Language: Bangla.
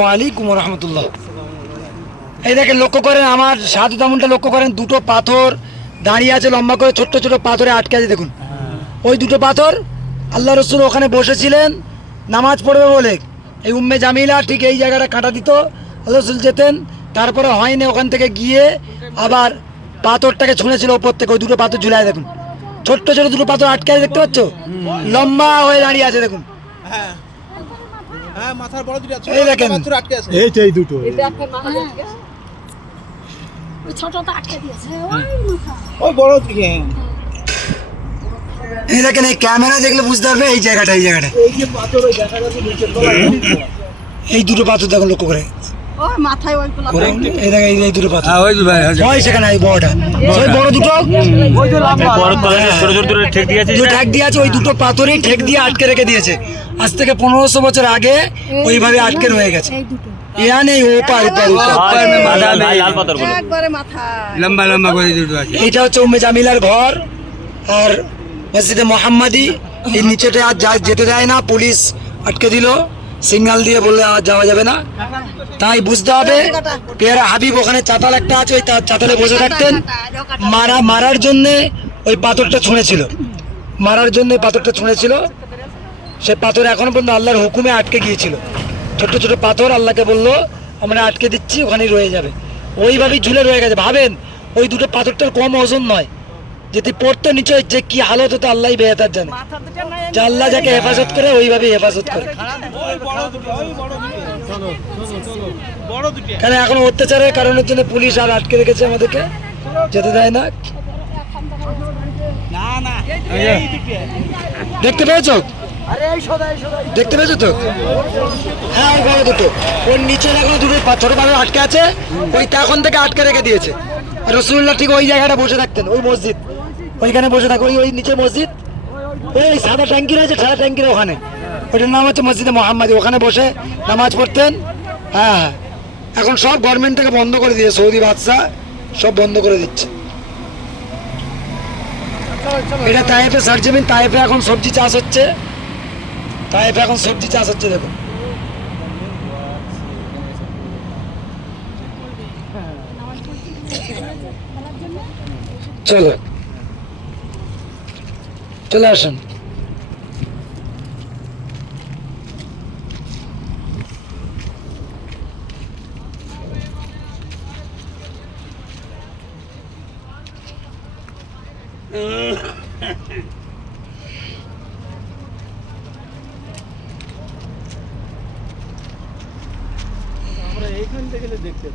ওয়ালাইকুম রহমতুল্লাহ। এই দেখেন, লক্ষ্য করেন, আমার সাধু দামনটা লক্ষ্য করেন, দুটো পাথর দাঁড়িয়ে আছে লম্বা করে, ছোট্ট ছোট পাথরে আটকে আছে। দেখুন ওই দুটো পাথর, আল্লাহ রসুল ওখানে বসেছিলেন নামাজ পড়বে বলে। এই উম্মে জামিলা ঠিক এই জায়গাটা কাটা দিত, আল্লাহ রসুল যেতেন, তারপরে হয়নি, ওখান থেকে গিয়ে আবার পাথরটাকে ছুঁড়েছিল ওপর থেকে। ওই দুটো পাথর ঝুলায় দেখুন, ছোট্ট ছোট দুটো পাথর আটকে আছে, দেখতে পাচ্ছ, লম্বা হয়ে দাঁড়িয়ে আছে। দেখুন এই দেখেন, এই দুটো এই দেখেন, এই ক্যামেরা দেখলে বুঝতে পারবে এই জায়গাটা, এই জায়গাটা, এই দুটো পাথর দেখুন, লক্ষ্য করে এই দেখেন, এই দুটো পাথর হয় সেখানে, এই বড়টা, ওই বড় দুটো ঠেক দিয়ে আছে, ওই দুটো পাথরই ঠেক দিয়ে আটকে রেখে দিয়েছে। আজ থেকে 1500 বছর আগে ওইভাবে আটকে রয়ে গেছে। এইটা হচ্ছে উম্মে জামিলার ঘর আর মসজিদে মোহাম্মদী। এই নিচেটা আর যেতে দেয় না, পুলিশ আটকে দিল, সিগন্যাল দিয়ে বললে আর যাওয়া যাবে না। তাই বুঝতে হবে, পেয়ারা হাবিব ওখানে চাতাল একটা আছে, ওই চাতালে বসে থাকতেন। মারার জন্যে ওই পাথরটা ছুঁড়েছিল, মারার জন্য পাথরটা ছুঁড়েছিল। সে পাথর এখনো পর্যন্ত আল্লাহর হুকুমে আটকে গিয়েছিল। ছোট ছোট পাথর আল্লাহকে বললো আমরা আটকে দিচ্ছি, ওখানেই রয়ে যাবে, ওইভাবেই ঝুলে রয়ে গেছে। ভাবেন, ওই দুটো পাথরটার কম ওজন নয়, যদি পড়তো নিচে যে কি হালত হতো আল্লাহ বেহতার জানে। যে আল্লাহ যাকে হেফাজত করে ওইভাবেই হেফাজত করে। কেন এখন অত্যাচারের কারণের জন্য পুলিশ আর আটকে রেখেছে, আমাদেরকে যেতে দেয় না। দেখতে পেয়েছো, দেখতে পেয়েছো তো? হ্যাঁ, ওই বড় দুটো, ওর নিচে এখন দুটো ছোট পাথর আটকে আছে, ওই তখন থেকে আটকে রেখে দিয়েছে। আর রসুল্লাহ ঠিক ওই জায়গাটা বসে থাকতেন, ওই মসজিদ, ওইখানে বসে থাকো, ওই নিচে মসজিদ, ওই সাদা ট্যাঙ্কি রয়েছে, সাদা ট্যাঙ্কির ওখানে, ওইটার নাম হচ্ছে মসজিদে মোহাম্মদী। ওখানে বসে নামাজ পড়তেন। হ্যাঁ হ্যাঁ, এখন সব গভর্নমেন্ট থেকে বন্ধ করে দিয়েছে, সৌদি বাদশাহ সব বন্ধ করে দিচ্ছে। এটা তায়েফে সরজমিন, তায়েফে এখন সবজি চাষ হচ্ছে, তায়েফে এখন সবজি চাষ হচ্ছে। দেখুন চলো চলে আসেন। আমরা এইখান থেকে দেখতে